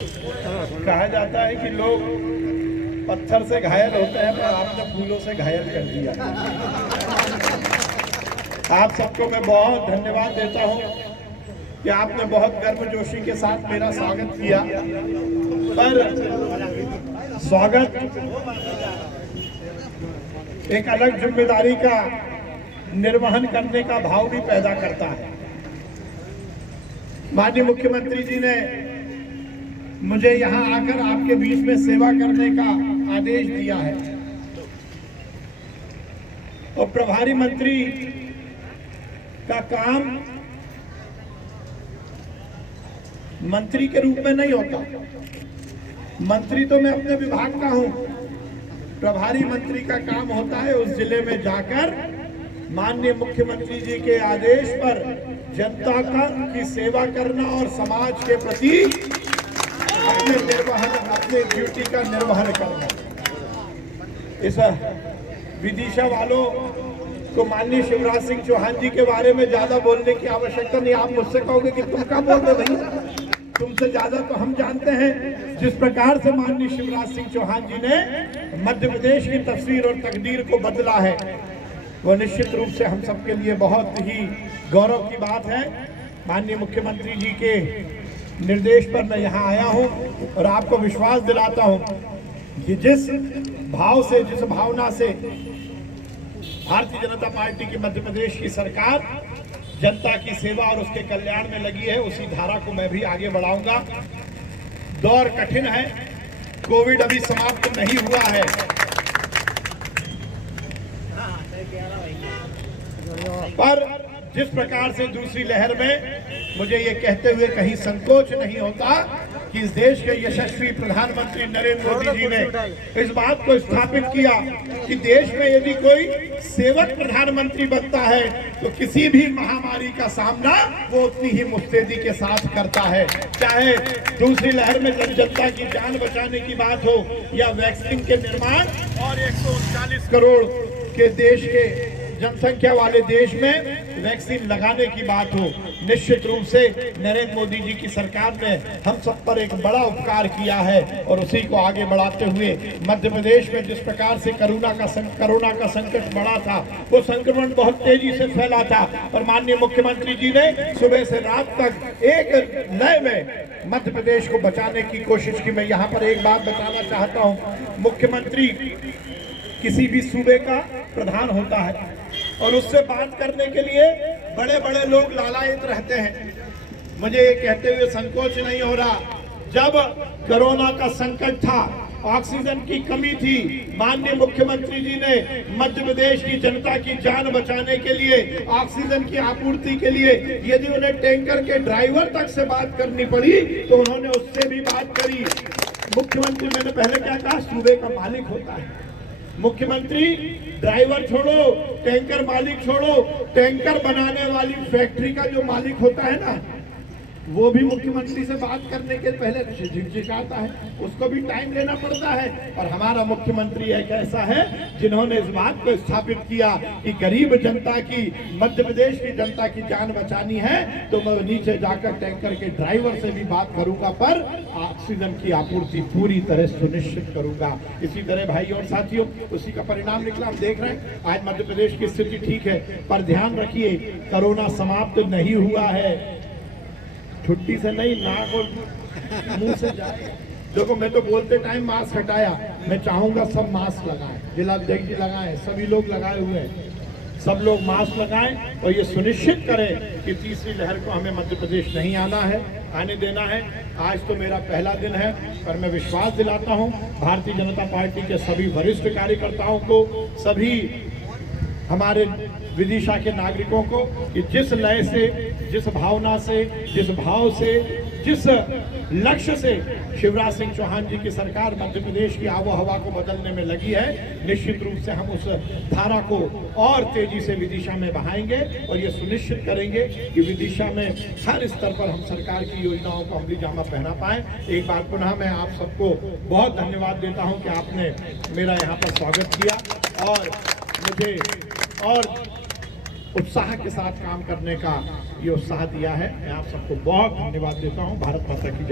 कहा जाता है कि लोग पत्थर से घायल होते हैं, पर आपने फूलों से घायल कर दिया। आप सबको मैं बहुत धन्यवाद देता हूं कि आपने बहुत गर्मजोशी के साथ मेरा स्वागत किया। पर स्वागत एक अलग जिम्मेदारी का निर्वहन करने का भाव भी पैदा करता है। माननीय मुख्यमंत्री जी ने मुझे यहाँ आकर आपके बीच में सेवा करने का आदेश दिया है और प्रभारी मंत्री का काम मंत्री के रूप में नहीं होता। मंत्री तो मैं अपने विभाग का हूं, प्रभारी मंत्री का काम होता है उस जिले में जाकर माननीय मुख्यमंत्री जी के आदेश पर जनता की सेवा करना और समाज के प्रति अपने ड्यूटी का निर्वहन करना। इस विदिशा वालों को माननीय शिवराज सिंह चौहान जी के बारे में ज्यादा बोलने की आवश्यकता नहीं। आप मुझसे कहोगे कि तुम क्या बोल रहे भाई, तुमसे ज्यादा तो हम जानते हैं। जिस प्रकार से माननीय शिवराज सिंह चौहान जी ने मध्य प्रदेश की तस्वीर और तकदीर को बदला है, वो निश्चित रूप से हम सबके लिए बहुत ही गौरव की बात है। माननीय मुख्यमंत्री जी के निर्देश पर मैं यहाँ आया हूँ और आपको विश्वास दिलाता हूँ कि जिस भाव से, जिस भावना से भारतीय जनता पार्टी की मध्य प्रदेश की सरकार जनता की सेवा और उसके कल्याण में लगी है, उसी धारा को मैं भी आगे बढ़ाऊंगा। दौर कठिन है, कोविड अभी समाप्त नहीं हुआ है, पर जिस प्रकार से दूसरी लहर में मुझे ये कहते हुए कहीं संकोच नहीं होता कि इस देश के यशस्वी प्रधानमंत्री नरेंद्र मोदी जी ने इस बात को स्थापित किया कि देश में यदि कोई सेवक प्रधानमंत्री बनता है तो किसी भी महामारी का सामना वो उतनी ही मुस्तैदी के साथ करता है। चाहे दूसरी लहर में जनता की जान बचाने की बात हो या वैक्सीन के निर्माण और 139 करोड़ के देश के जनसंख्या वाले देश में वैक्सीन लगाने की बात हो, निश्चित रूप से नरेंद्र मोदी जी की सरकार ने हम सब पर एक बड़ा उपकार किया है और उसी को आगे बढ़ाते हुए मध्य प्रदेश में जिस प्रकार से कोरोना का संकट बढ़ा था, वो संक्रमण बहुत तेजी से फैला था, और माननीय मुख्यमंत्री जी ने सुबह से रात तक एक लय में मध्य प्रदेश को बचाने की कोशिश की। मैं यहाँ पर एक बात बताना चाहता हूँ, मुख्यमंत्री किसी भी सूबे का प्रधान होता है और उससे बात करने के लिए बड़े बड़े लोग लालायित रहते हैं। मुझे ये कहते हुए संकोच नहीं हो रहा, जब कोरोना का संकट था, ऑक्सीजन की कमी थी, माननीय मुख्यमंत्री जी ने मध्य प्रदेश की जनता की जान बचाने के लिए, ऑक्सीजन की आपूर्ति के लिए यदि उन्हें टैंकर के ड्राइवर तक से बात करनी पड़ी तो उन्होंने उससे भी बात करी। मुख्यमंत्री, मैंने पहले क्या कहा, सूबे का मालिक होता है मुख्यमंत्री। ड्राइवर छोड़ो, टैंकर मालिक छोड़ो, टैंकर बनाने वाली फैक्ट्री का जो मालिक होता है ना, वो भी मुख्यमंत्री से बात करने के पहले झिझकिचाता है, उसको भी टाइम लेना पड़ता है। और हमारा मुख्यमंत्री एक ऐसा है जिन्होंने इस बात को स्थापित किया कि गरीब जनता की, मध्य प्रदेश की जनता की जान बचानी है तो मैं नीचे जाकर टैंकर के ड्राइवर से भी बात करूंगा, पर ऑक्सीजन की आपूर्ति पूरी तरह सुनिश्चित करूंगा। इसी तरह भाई और साथियों, उसी का परिणाम निकला। हम देख रहे हैं आज मध्य प्रदेश की स्थिति ठीक है, पर ध्यान रखिए कोरोना समाप्त नहीं हुआ है। छुट्टी से नहीं, नाक और मुंह से जाए। देखो, मैं तो बोलते टाइम मास्क हटाया, मैं चाहूंगा सब मास्क लगाएं, जिलाध्यक्ष जी लगाएं, सभी लोग लगाए हुए हैं, सब लोग मास्क लगाएं और ये सुनिश्चित करें कि तीसरी लहर को हमें मध्य प्रदेश नहीं आने देना है। आज तो मेरा पहला दिन है, पर मैं विश्वास दिलाता हूं भारतीय जनता पार्टी के सभी वरिष्ठ कार्यकर्ताओं को, सभी हमारे विदिशा के नागरिकों को कि जिस लय से, जिस भावना से, जिस भाव से, जिस लक्ष्य से शिवराज सिंह चौहान जी की सरकार मध्य प्रदेश की आबो हवा को बदलने में लगी है, निश्चित रूप से हम उस धारा को और तेजी से विदिशा में बहाएंगे और ये सुनिश्चित करेंगे कि विदिशा में हर स्तर पर हम सरकार की योजनाओं को अमली जामा पहना पाएं। एक बार पुनः मैं आप सबको बहुत धन्यवाद देता हूं कि आपने मेरा यहाँ पर स्वागत किया और मुझे और उत्साह के साथ काम करने का ये उत्साह दिया है। मैं आप सबको बहुत धन्यवाद देता हूँ। भारत माता की जय।